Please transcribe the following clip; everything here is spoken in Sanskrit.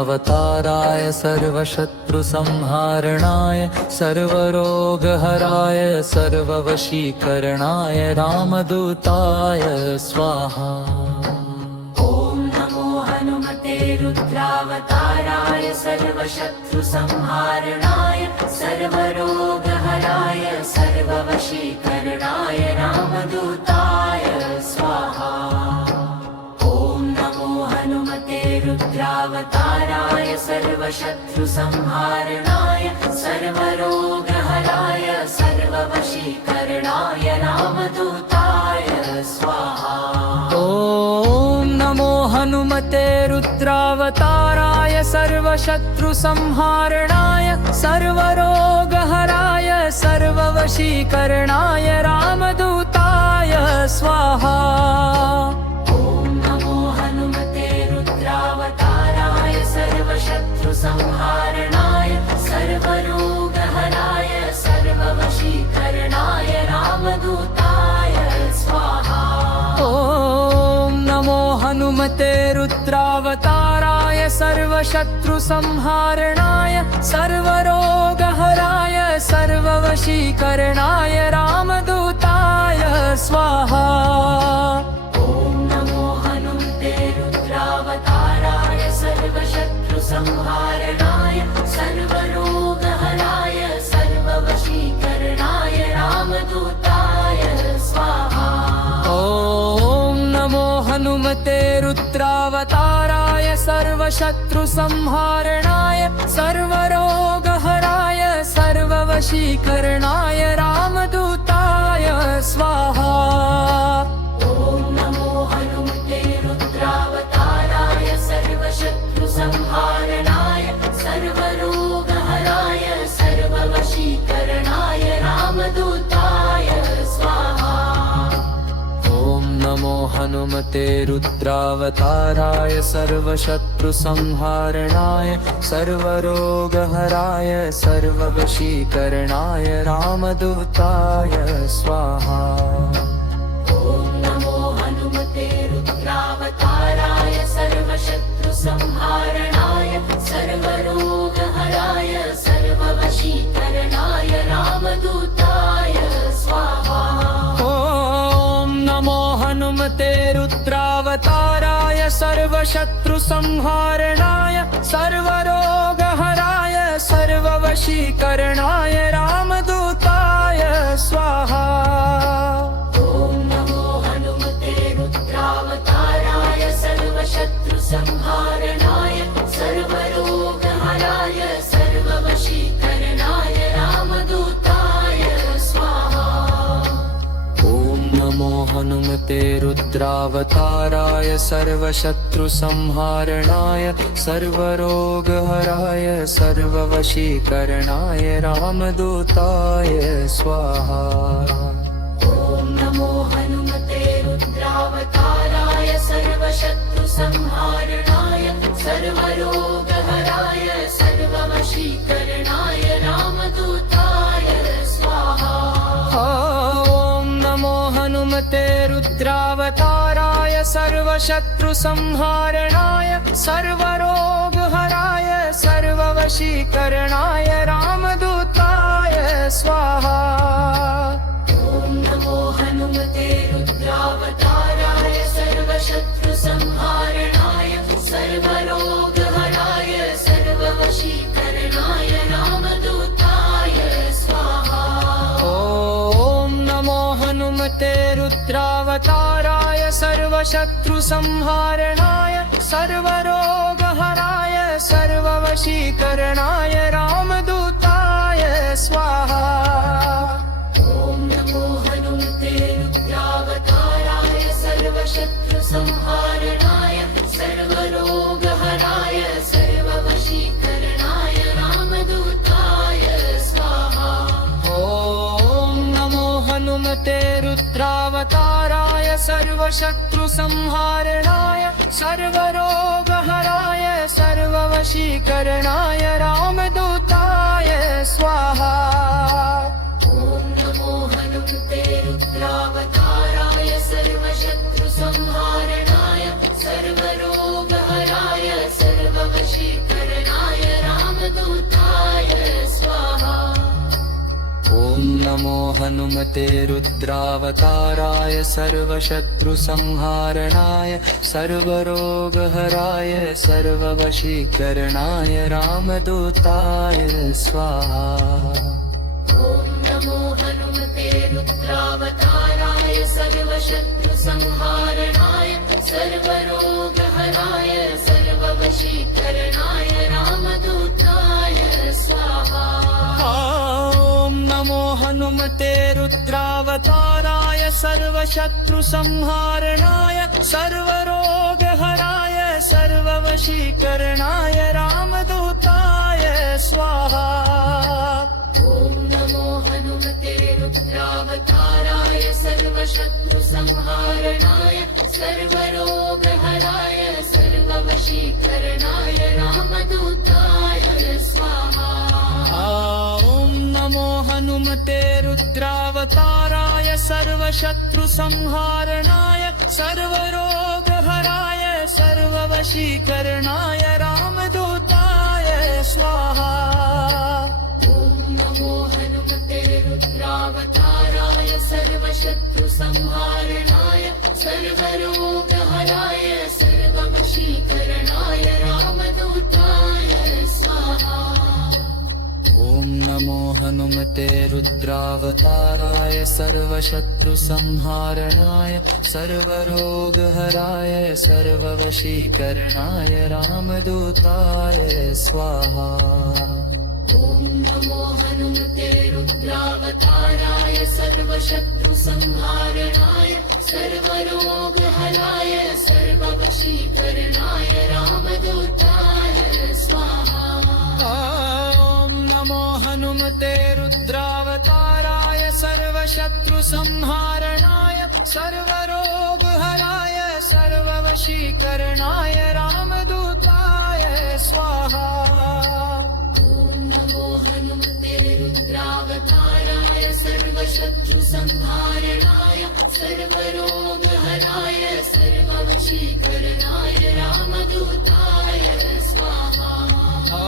रुद्रावताराय सर्वशत्रुसंहारणाय सर्वरोगहराय सर्ववशीकरणाय रामदूताय स्वाहा। ॐ नमो हनुमते रुद्रावताराय सर्वशत्रुसंहारणाय सर्वरोगहराय सर्ववशीकरणाय रामदूताय स्वाहा। ॐ नमो हनुमते रुद्रावताराय सर्वशत्रुसंहारणाय सर्वरोगहराय सर्ववशीकरणाय रामदूताय स्वाहा। ॐ नमो हनुमते रुद्रावताराय सर्वशत्रुसंहारणाय सर्वरोगहराय सर्ववशीकरणाय रामदूताय स्वाहा। ॐ नमो हनुमते रुद्रावताराय सर्वशत्रुसंहारणाय सर्वरोगहराय सर्ववशीकरणाय रामदूताय स्वाहा। ॐ नमो हनुमते रुद्रावताराय सर्वशत्रुसंहारणाय सर्वरोगहराय सर्ववशीकरणाय रामदूताय स्वाहा। ॐ नमो हनुमते रुद्रावताराय सर्वशत्रुसंहारणाय सर्वरोगहराय सर्ववशीकरणाय रामदूताय स्वाहा। ॐ नमो हनुमते रुद्रावताराय सर्वशत्रुसंहारणाय सर्वरोगहराय सर्ववशीकरणाय रामदूताय स्वाहा। ॐ नमो हनुमते रुद्रावताराय सर्वशत्रुसंहारणाय सर्वरोगहराय सर्ववशीकरणाय रामदूताय स्वाहा। ॐ नमो हनुमते रुद्रावताराय सर्वशत्रुसंहारणाय सर्वरोगहराय सर्ववशीकरणाय रामदूताय स्वाहा। ॐ नमो हनुमते रुद्रावताराय सर्वशत्रुसंहारणाय सर्वरोगहराय सर्ववशीकरणाय रामदूताय स्वाहा। ॐ नमो हनुमते रुद्रावताराय सर्वशत्रुसंहारणाय सर्वरोगहराय सर्ववशीकरणाय रामदूताय स्वाहा। ॐ नमो हनुमते रुद्रावताराय सर्वशत्रुसंहारणाय सर्वरोगहराय सर्ववशीकरणाय रामदूताय स्वाहा। ॐ नमो हनुमते रुद्रावताराय सर्वशत्रुसंहारणाय सर्वरोगहराय सर्ववशीकरणाय रामदूताय स्वाहा। ॐ नमो हनुमते रुद्रावताराय सर्वशत्रुसंहारणाय सर्वरोगहराय सर्ववशीकरणाय रामदूताय स्वाहा। ॐ नमो हनुमते रुद्रावताराय सर्वशत्रुसंहारणाय सर्वरोगहराय सर्ववशीकरणाय रामदूताय स्वाहा। ॐ नमो हनुमते रुद्रावताराय सर्वशत्रुसंहारणाय सर्वरोगहराय सर्ववशीकरणाय रामदूताय स्वाहा। ॐ नमो हनुमते रुद्रावताराय सर्वशत्रुसंहारणाय सर्वरोगहराय सर्ववशीकरणाय रामदूताय स्वाहा। ॐ नमो हनुमते रुद्रावताराय सर्वशत्रुसंहारणाय सर्वरोगहराय सर्ववशीकरणाय रामदूताय स्वाहा। ॐ नमो हनुमते रुद्रावताराय सर्वशत्रुसंहारणाय सर्वरोगहराय सर्ववशीकरणाय रामदूताय स्वाहा। ॐ नमो हनुमते रुद्रावताराय सर्वशत्रुसंहारणाय सर्वरोगहराय सर्ववशीकरणाय नमो हनुमते रुद्रावताराय सर्वशत्रुसंहारणाय सर्वरोगहराय सर्ववशीकरणाय रामदूताय स्वाहा। ॐ नमो हनुमते रुद्रावताराय सर्वशत्रुसंहारणाय सर्वरोगहराय सर्ववशीकरणाय रामदूताय स्वाहा। ॐ नमो हनुमते रुद्रावताराय सर्वशत्रुसंहारणाय सर्वरोगहराय सर्ववशीकरणाय रामदूताय स्वाहा। ॐ नमो हनुमते रुद्रावताराय सर्वशत्रुसंहारणाय सर्वरोगहराय सर्ववशीकरणाय रामदूताय स्वाहा। ॐ नमो हनुमते रुद्रावताराय सर्वशत्रुसंहारणाय सर्वरोगहराय सर्ववशीकरणाय रामदूताय स्वाहा। ॐ नमो हनुमते रुद्रावताराय सर्वशत्रुसंहारणाय सर्वरोगहराय सर्ववशीकरणाय रामदूताय स्वाहा। ॐ नमो हनुमते रुद्रावताराय सर्वशत्रुसंहारणाय सर्वरोगहराय सर्ववशीकरणाय रामदूताय स्वाहा। ॐ नमो हनुमते रुद्रावताराय सर्वशत्रुसंहारणाय सर्वरोगहराय सर्ववशीकरणाय रामदूताय स्वाहा। ॐ नमो हनुमते रुद्रावताराय सर्वशत्रुसंहारणाय सर्वरोगहराय सर्ववशीकरणाय रामदूताय स्वाहा। ॐ नमो हनुमते रुद्रावताराय सर्वशत्रुसंहारणाय सर्वरोगहराय सर्ववशीकरणाय रामदूताय स्वाहा। ॐ